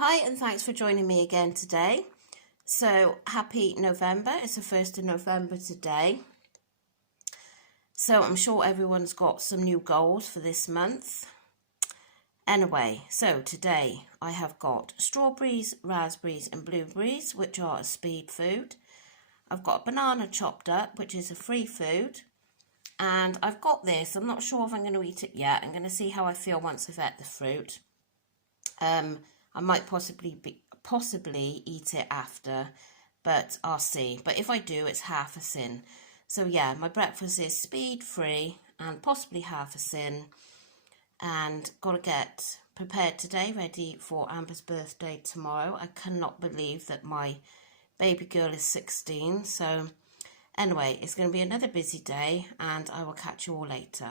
Hi and thanks for joining me again today. So happy November, it's the 1st of November today. So I'm sure everyone's got some new goals for this month. Anyway, so today I have got strawberries, raspberries and blueberries, which are a speed food. I've got a banana chopped up, which is a free food. And I've got this, I'm not sure if I'm going to eat it yet. I'm going to see how I feel once I've ate the fruit. I might possibly eat it after, but I'll see. But if I do, it's half a sin. So yeah, my breakfast is speed free and possibly half a sin. And got to get prepared today, ready for Amber's birthday tomorrow. I cannot believe that my baby girl is 16. So anyway, it's going to be another busy day and I will catch you all later.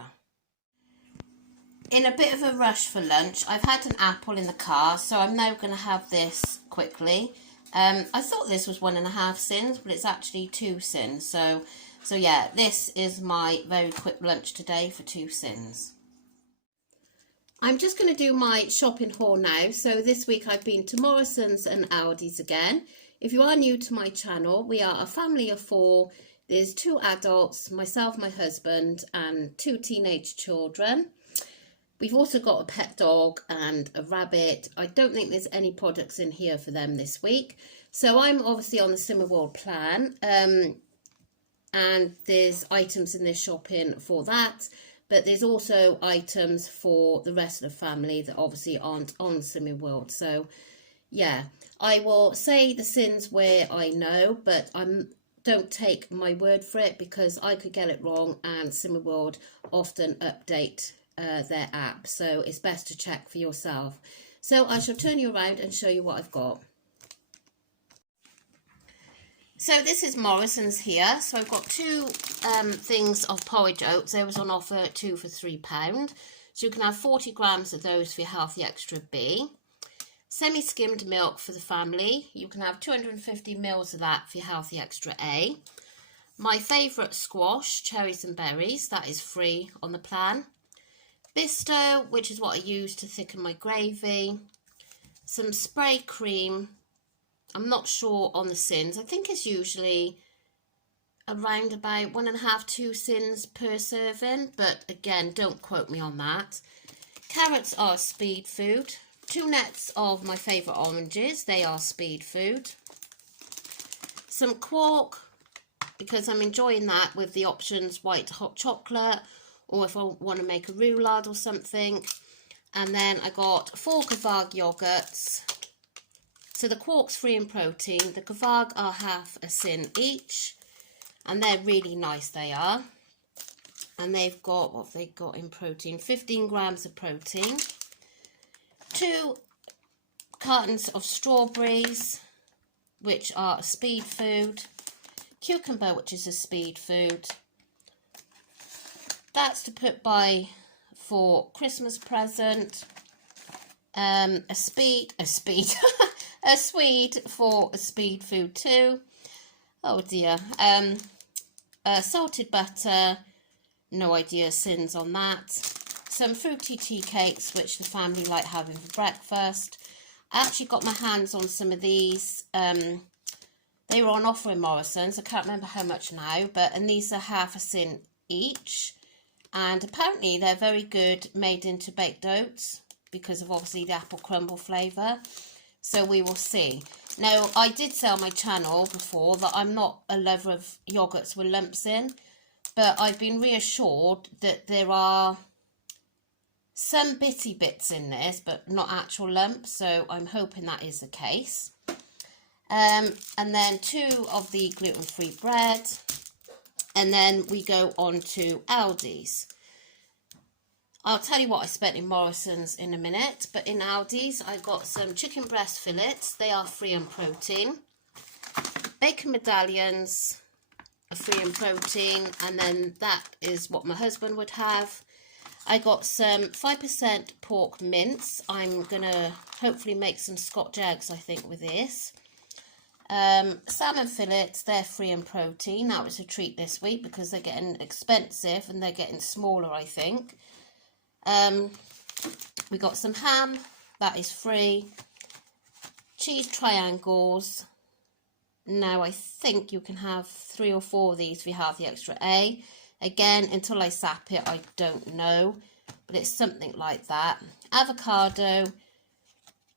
In a bit of a rush for lunch, I've had an apple in the car, so I'm now going to have this quickly. I thought this was 1.5 sins, but it's actually 2 sins. So yeah, this is my very quick lunch today for 2 sins. I'm just going to do my shopping haul now. So this week I've been to Morrisons and Aldi's again. If you are new to my channel, we are a family of 4. There's 2 adults, myself, my husband, and 2 teenage children. We've also got a pet dog and a rabbit. I don't think there's any products in here for them this week. So I'm obviously on the Slimming World plan. And there's items in this shopping for that. But there's also items for the rest of the family that obviously aren't on Slimming World. So yeah, I will say the sins where I know, but don't take my word for it because I could get it wrong, and Slimming World often update their app, so it's best to check for yourself. So I shall turn you around and show you what I've got. So this is Morrisons here. So I've got 2 things of porridge oats. They was on offer 2 for £3. So you can have 40 grams of those for your healthy extra B. Semi-skimmed milk for the family. You can have 250 mils of that for your healthy extra A. My favourite squash, cherries and berries, that is free on the plan. Bisto, which is what I use to thicken my gravy. Some spray cream. I'm not sure on the sins. I think it's usually around about 1.5 to 2 sins per serving, but again, don't quote me on that. Carrots are speed food. 2 nets of my favourite oranges, they are speed food. Some quark, because I'm enjoying that with the options white hot chocolate, or if I want to make a roulade or something. And then I got 4 Kvarg yogurts. So the quark's free in protein. The Kvarg are half a sin each. And they're really nice, they are. And they've got, what have they got in protein? 15 grams of protein. 2 cartons of strawberries, which are a speed food. Cucumber, which is a speed food. That's to put by for Christmas present. A sweet for a speed food too. Oh dear. Salted butter. No idea sins on that. Some fruity tea cakes, which the family like having for breakfast. I actually got my hands on some of these. They were on offer in Morrisons. I can't remember how much now, and these are half a sin each. And apparently they're very good made into baked oats because of obviously the apple crumble flavour. So we will see. Now, I did say on my channel before that I'm not a lover of yogurts with lumps in, but I've been reassured that there are some bitty bits in this, but not actual lumps. So I'm hoping that is the case. And then 2 of the gluten-free bread. And then we go on to Aldi's. I'll tell you what I spent in Morrisons in a minute. But in Aldi's, I got some chicken breast fillets. They are free in protein. Bacon medallions are free in protein. And then that is what my husband would have. I got some 5% pork mince. I'm going to hopefully make some Scotch eggs, I think, with this. Salmon fillets, they're free in protein. That was a treat this week because they're getting expensive and they're getting smaller, I think. We got some ham, that is free. cheese triangles. Now I think you can have 3 or 4 of these if you have the extra A. Again, until I sap it, I don't know, but it's something like that. Avocado,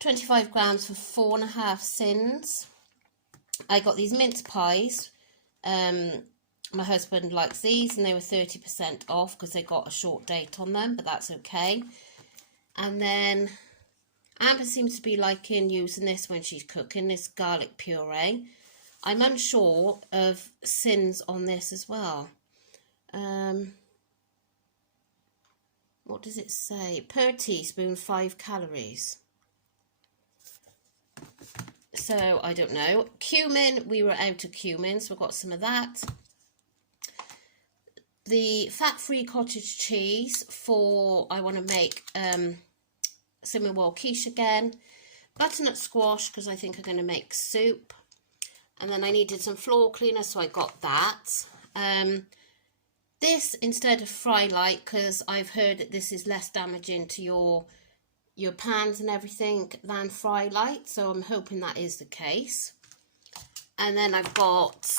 25 grams for 4.5 cents. I got these mince pies. My husband likes these, and they were 30% off because they got a short date on them, but that's okay. And then Amber seems to be liking using this when she's cooking, this garlic puree. I'm unsure of sins on this as well. What does it say? Per teaspoon, 5 calories. So I don't know. Cumin, we were out of cumin, so we got some of that. The fat-free cottage cheese for, I want to make cinnamon roll quiche again. Butternut squash, because I think I'm going to make soup. And then I needed some floor cleaner, so I got that. This instead of fry light, because I've heard that this is less damaging to your pans and everything than fry light, so I'm hoping that is the case. And then I've got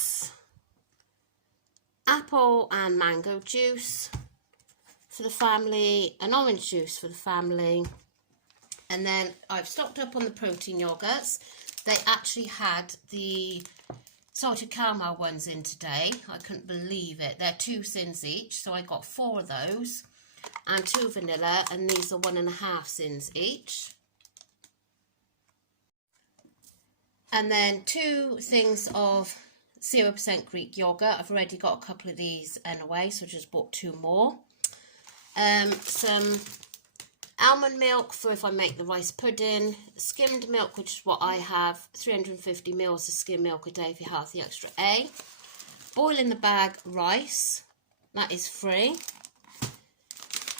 apple and mango juice for the family, an orange juice for the family, and then I've stocked up on the protein yogurts. They actually had the salted caramel ones in today. I couldn't believe it. They're 2 cents each, so I got 4 of those, and 2 vanilla, and these are 1.5 cents each. And then 2 things of 0% Greek yogurt. I've already got a couple of these anyway, so I just bought 2 more. Some almond milk for if I make the rice pudding, skimmed milk, which is what I have, 350 mils of skim milk a day if you have the extra A. Boil in the bag rice, that is free.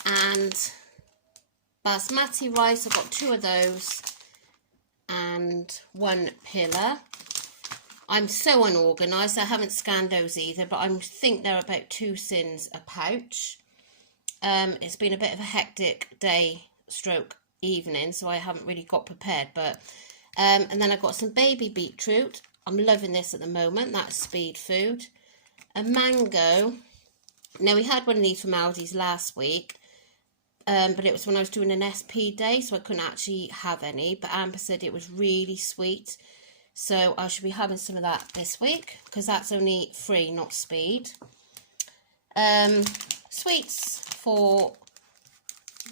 And basmati rice, I've got 2 of those, and 1 pillar. I'm so unorganised, I haven't scanned those either, but I think they're about 2 cents a pouch. It's been a bit of a hectic day stroke evening, so I haven't really got prepared, but and then I've got some baby beetroot. I'm loving this at the moment. That's speed food. A mango. Now we had one of these from Aldi's last week, but it was when I was doing an SP day, so I couldn't actually have any, but Amber said it was really sweet, so I should be having some of that this week because that's only free, not speed. Sweets for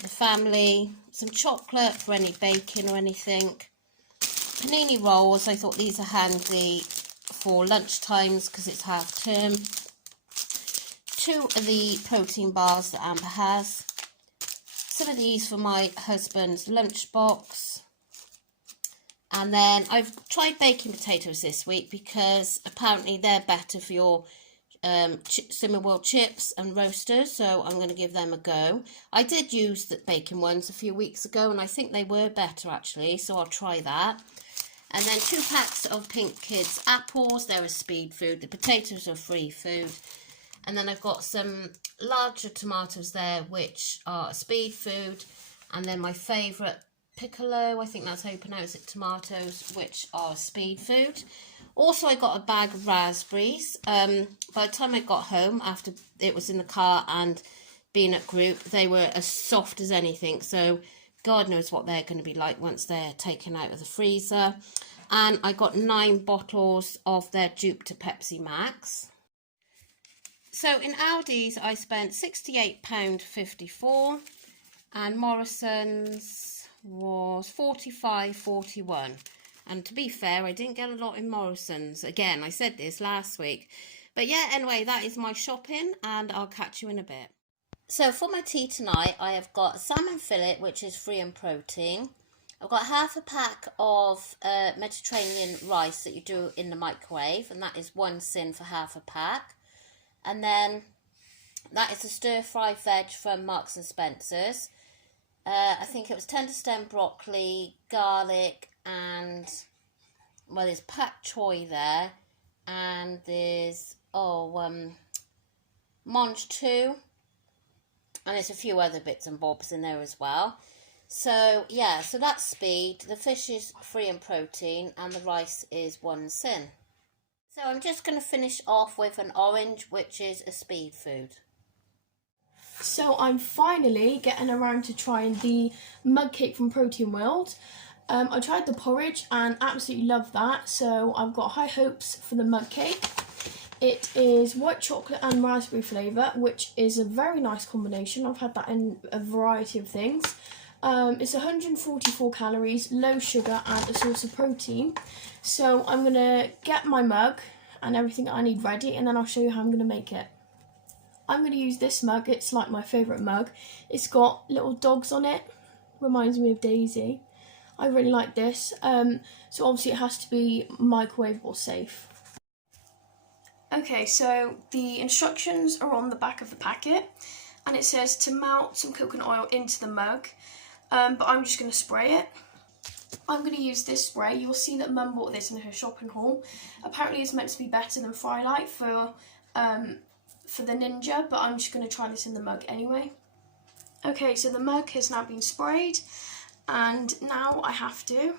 the family, some chocolate for any baking or anything. Panini rolls, I thought these are handy for lunch times because it's half term. 2 of the protein bars that Amber has. Some of these for my husband's lunchbox. And then I've tried baking potatoes this week because apparently they're better for your cinnamon roll chips and roasters, so I'm going to give them a go. I did use the baking ones a few weeks ago and I think they were better actually, so I'll try that. And then 2 packs of Pink Kids apples. They're a speed food. The potatoes are free food. And then I've got some larger tomatoes there, which are a speed food. And then my favourite piccolo, I think that's how you pronounce it, tomatoes, which are speed food. Also, I got a bag of raspberries. By the time I got home, after it was in the car and being at group, they were as soft as anything. So God knows what they're going to be like once they're taken out of the freezer. And I got 9 bottles of their dupe to Pepsi Max. So in Aldi's, I spent £68.54 and Morrisons was £45.41. And to be fair, I didn't get a lot in Morrisons. Again, I said this last week. But yeah, anyway, that is my shopping and I'll catch you in a bit. So for my tea tonight, I have got a salmon fillet, which is free in protein. I've got half a pack of Mediterranean rice that you do in the microwave, and that is 1 cent for half a pack. And then that is a stir-fry veg from Marks and Spencer's. I think it was tender stem broccoli, garlic, and, well, there's pak choy there, and there's, mange too, and there's a few other bits and bobs in there as well. So yeah, so that's speed. The fish is free in protein and the rice is 1 sin. So I'm just going to finish off with an orange, which is a speed food. So I'm finally getting around to trying the mug cake from Protein World. I tried the porridge and absolutely loved that, so I've got high hopes for the mug cake. It is white chocolate and raspberry flavour, which is a very nice combination. I've had that in a variety of things. It's 144 calories, low sugar and a source of protein. So I'm going to get my mug and everything I need ready, and then I'll show you how I'm going to make it. I'm going to use this mug. It's like my favourite mug. It's got little dogs on it. Reminds me of Daisy. I really like this. So obviously it has to be microwavable safe. Okay, so the instructions are on the back of the packet, and it says to melt some coconut oil into the mug, but I'm just going to spray it. I'm going to use this spray. You'll see that Mum bought this in her shopping haul. Apparently it's meant to be better than Frylight for the Ninja, but I'm just going to try this in the mug anyway. Okay, so the mug has now been sprayed, and now I have to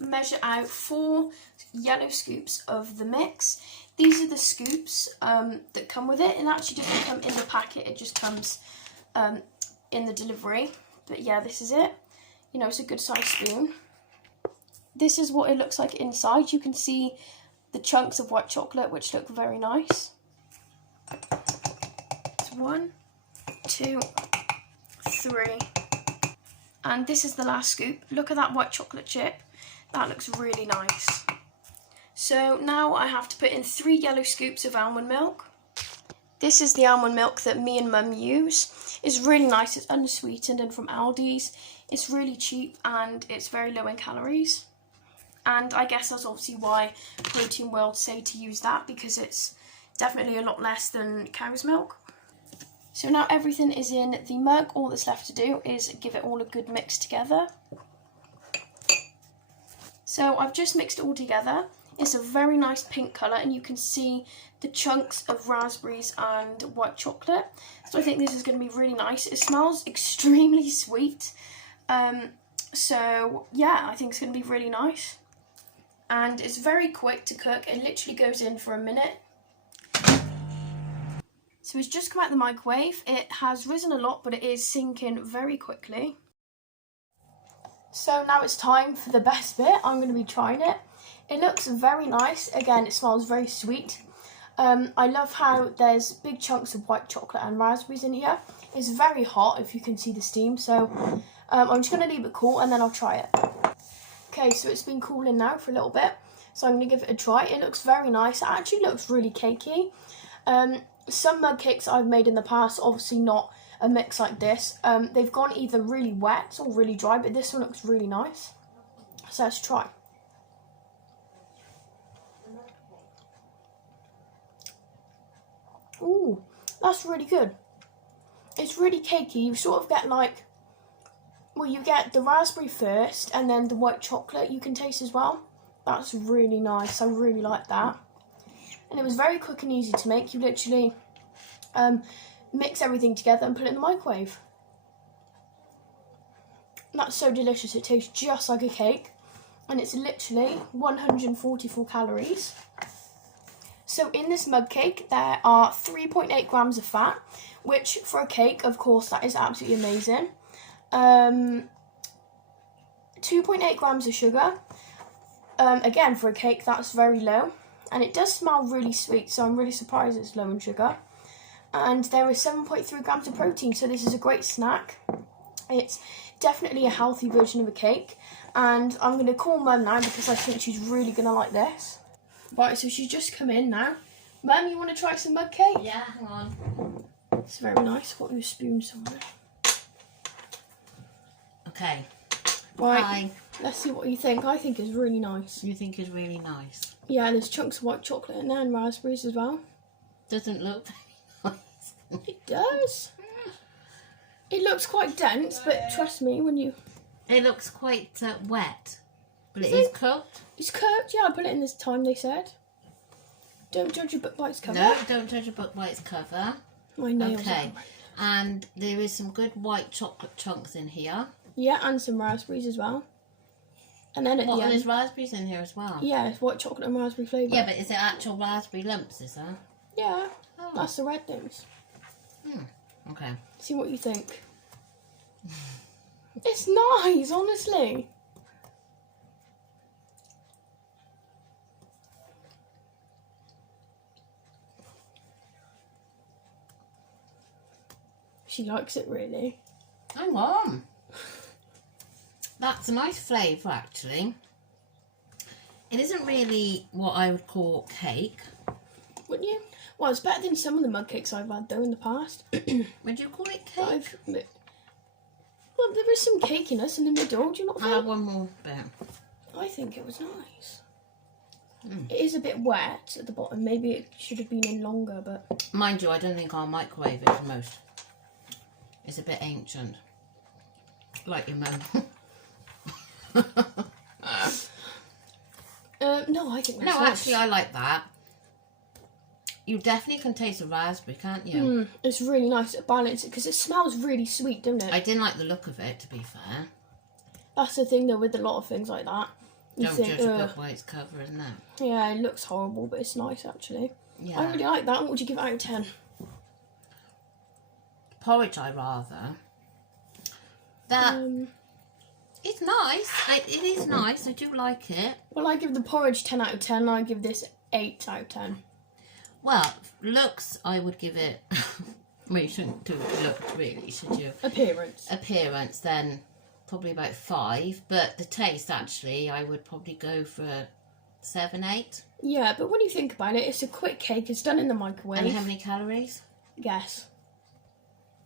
measure out 4 yellow scoops of the mix. These are the scoops that come with it. It actually doesn't come in the packet, it just comes in the delivery. But yeah, this is it. You know, it's a good sized spoon. This is what it looks like inside. You can see the chunks of white chocolate, which look very nice. It's 1, 2, 3. And this is the last scoop. Look at that white chocolate chip. That looks really nice. So now I have to put in 3 yellow scoops of almond milk. This is the almond milk that me and Mum use. It's really nice. It's unsweetened and from Aldi's. It's really cheap and it's very low in calories. And I guess that's obviously why Protein World say to use that, because it's definitely a lot less than cow's milk. So now everything is in the mug. All that's left to do is give it all a good mix together. So I've just mixed it all together. It's a very nice pink colour, and you can see the chunks of raspberries and white chocolate. So I think this is going to be really nice. It smells extremely sweet. So yeah, I think it's going to be really nice. And it's very quick to cook. It literally goes in for a minute. So it's just come out of the microwave. It has risen a lot, but it is sinking very quickly. So now it's time for the best bit. I'm going to be trying it. It looks very nice. Again, it smells very sweet. I love how there's big chunks of white chocolate and raspberries in here. It's very hot, if you can see the steam. So I'm just going to leave it cool and then I'll try it. Okay, so it's been cooling now for a little bit. So I'm going to give it a try. It looks very nice. It actually looks really cakey. Some mug cakes I've made in the past, obviously not a mix like this. They've gone either really wet or really dry, but this one looks really nice. So let's try. Ooh, that's really good. It's really cakey. You sort of get like, well, you get the raspberry first and then the white chocolate you can taste as well. That's really nice. I really like that. And it was very quick and easy to make. You literally mix everything together and put it in the microwave. That's so delicious. It tastes just like a cake. And it's literally 144 calories. So in this mug cake, there are 3.8 grams of fat, which for a cake, of course, that is absolutely amazing. 2.8 grams of sugar. Again, for a cake, that's very low. And it does smell really sweet, so I'm really surprised it's low in sugar. And there is 7.3 grams of protein, so this is a great snack. It's definitely a healthy version of a cake. And I'm going to call Mum now because I think she's really going to like this. Right, so she's just come in now. Mum, you want to try some mug cake? Yeah, hang on. It's very nice. Got your spoon somewhere. Okay. Right, Hi. let's see what you think. I think it's really nice. You think it's really nice? Yeah, there's chunks of white chocolate in there and raspberries as well. Doesn't look very nice. It does. It looks quite dense, but trust me, when you... It looks quite wet, but it is cooked. It's cooked, yeah, I put it in this time, they said. Don't judge a book by its cover. No, don't judge a book by its cover. My nails okay, and there is some good white chocolate chunks in here. Yeah, and some raspberries as well. And then at What, the end, there's raspberries in here as well? yeah, it's white chocolate and raspberry flavour. Yeah, but is it actual raspberry lumps, is there? Yeah, Oh. that's the red things. Okay. See what you think. It's nice, honestly. She likes it, really. Hang on. That's a nice flavour, actually. It isn't really what I would call cake. Wouldn't you? Well, it's better than some of the mug cakes I've had, though, in the past. Would you call it cake? Well, there is some cakiness in the middle, do you not think? I'll have one more bit. I think it was nice. It is a bit wet at the bottom. Maybe it should have been in longer, but... Mind you, I don't think I'll microwave it for most. It's a bit ancient. Like your mum. No, I think that's No, nice. actually, I like that. You definitely can taste the raspberry, can't you? It's really nice to balance it, because it smells really sweet, doesn't it? I didn't like the look of it, to be fair. That's the thing, though, with a lot of things like that. You Don't think, judge a book by its cover, isn't it? yeah, it looks horrible, but it's nice, actually. Yeah. I really like that. What would you give it out of 10? Porridge, I rather. That it's nice. It is nice. I do like it. Well, I give the porridge 10 out of 10, and I give this 8 out of 10. Well, looks, I would give it. Well, you shouldn't do look, really, should you? Appearance, then probably about 5. But the taste, actually, I would probably go for 7, 8. Yeah, but when you think about it, it's a quick cake. It's done in the microwave. And how many calories? Guess.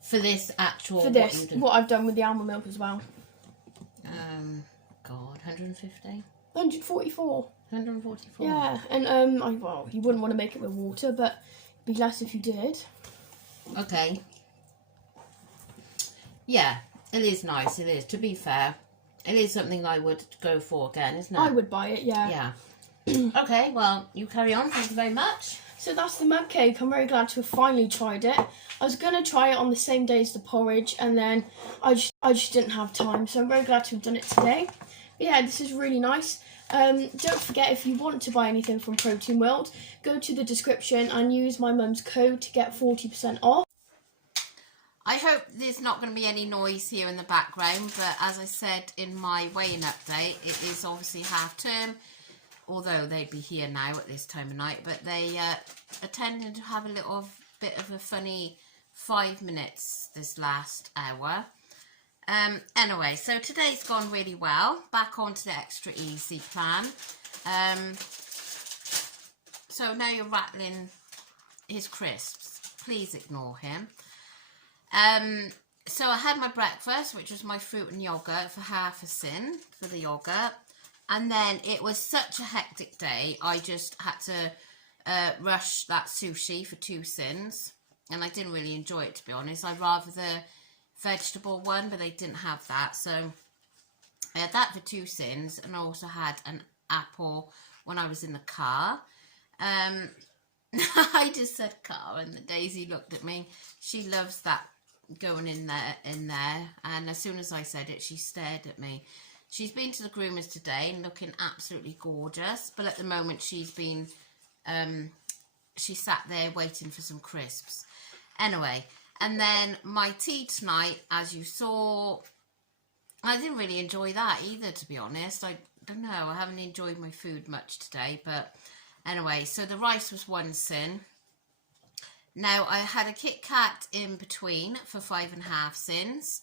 For this actual... For this, what I've done with the almond milk as well. God, 150? 144. 144. Yeah, and well, you wouldn't want to make it with water, but it'd be less if you did. Okay. Yeah, it is nice. It is. To be fair, it is something I would go for again, isn't it? I would buy it. Yeah. Yeah. Okay. Well, you carry on. Thank you very much. So that's the mug cake. I'm very glad to have finally tried it. I was going to try it on the same day as the porridge, and then I just didn't have time. So I'm very glad to have done it today. But yeah, this is really nice. Don't forget, if you want to buy anything from Protein World, go to the description and use my mum's code to get 40% off. I hope there's not going to be any noise here in the background, but as I said in my weighing update, it is obviously half term, although they'd be here now at this time of night, but they are tending to have a little bit of a funny 5 minutes this last hour. Anyway, so today's gone really well. Back onto the extra easy plan. So now you're rattling his crisps. Please ignore him. So I had my breakfast, which was my fruit and yoghurt for half a sin for the yoghurt. And then it was such a hectic day, I just had to rush that sushi for 2 sins. And I didn't really enjoy it, to be honest. I'd rather the vegetable one, but they didn't have that. So I had that for 2 sins, and I also had an apple when I was in the car. I just said car, and Daisy looked at me. She loves that going in there. And as soon as I said it, she stared at me. She's been to the groomers today and looking absolutely gorgeous, but at the moment she's been she sat there waiting for some crisps. Anyway, and then my tea tonight, as you saw, I didn't really enjoy that either, to be honest. I don't know, I haven't enjoyed my food much today, but anyway, so the rice was 1 sin. Now, I had a Kit Kat in between for 5.5 sins.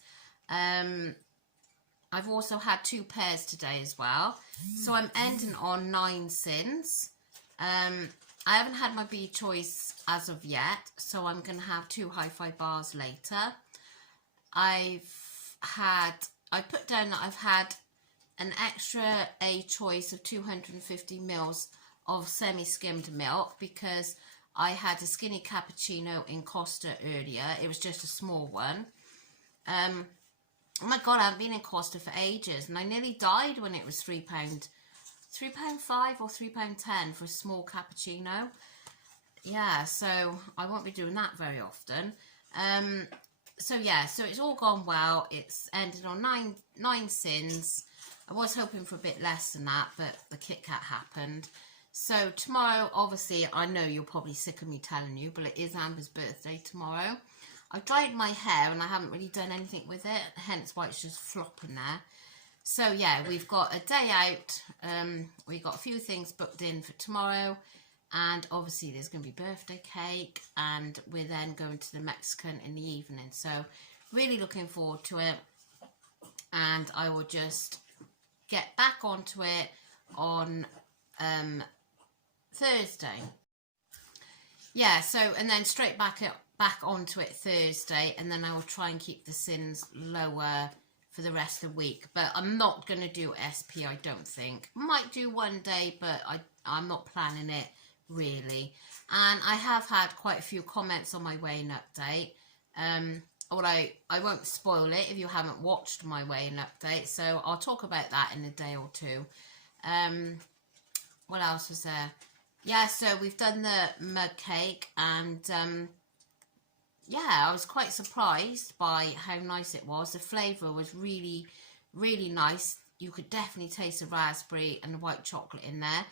I've also had 2 pears today as well. So I'm ending on 9 sins. I haven't had my B choice as of yet, so I'm going to have 2 hi-fi bars later. I put down that I've had an extra A choice of 250 mils of semi-skimmed milk because I had a skinny cappuccino in Costa earlier. It was just a small one. Oh my God, I haven't been in Costa for ages, and I nearly died when it was £3.5 or £3.10 for a small cappuccino. Yeah, so I won't be doing that very often. So yeah, so it's all gone well. It's ended on nine sins. I was hoping for a bit less than that, but the Kit Kat happened. So tomorrow, obviously, I know you're probably sick of me telling you, but it is Amber's birthday tomorrow. I've dried my hair and I haven't really done anything with it, hence why it's just flopping there. So yeah, we've got a day out. We've got a few things booked in for tomorrow, and obviously there's going to be birthday cake, and we're then going to the Mexican in the evening. So really looking forward to it, and I will just get back onto it on Thursday. Yeah, so and then straight back onto it Thursday, and then I will try and keep the sins lower for the rest of the week. But I'm not going to do SP, I don't think. Might do one day, but I'm not planning it really. And I have had quite a few comments on my weighing update. Well, I won't spoil it if you haven't watched my weighing update, so I'll talk about that in a day or two. What else was there? Yeah, so we've done the mug cake, and yeah, I was quite surprised by how nice it was. The flavour was really, really nice. You could definitely taste the raspberry and the white chocolate in there.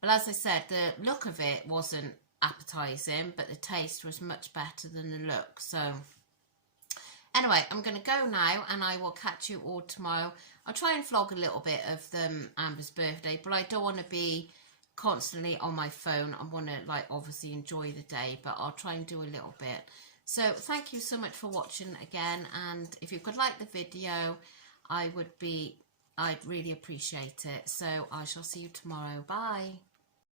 But as I said, the look of it wasn't appetising, but the taste was much better than the look. So anyway, I'm going to go now, and I will catch you all tomorrow. I'll try and vlog a little bit of Amber's birthday, but I don't want to be constantly on my phone. I want to, like, obviously enjoy the day, but I'll try and do a little bit. So thank you so much for watching again, and if you could like the video, I'd really appreciate it. So I shall see you tomorrow. Bye.